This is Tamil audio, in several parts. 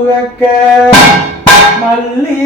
వెక్క మళ్ళీ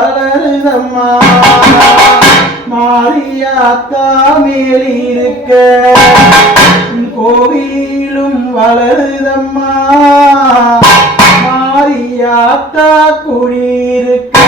வளருதம்மா மாரியாத்தா மேலி இருக்க. கோவிலும் வளருதம்மா. மாரியாத்தா குடியிருக்க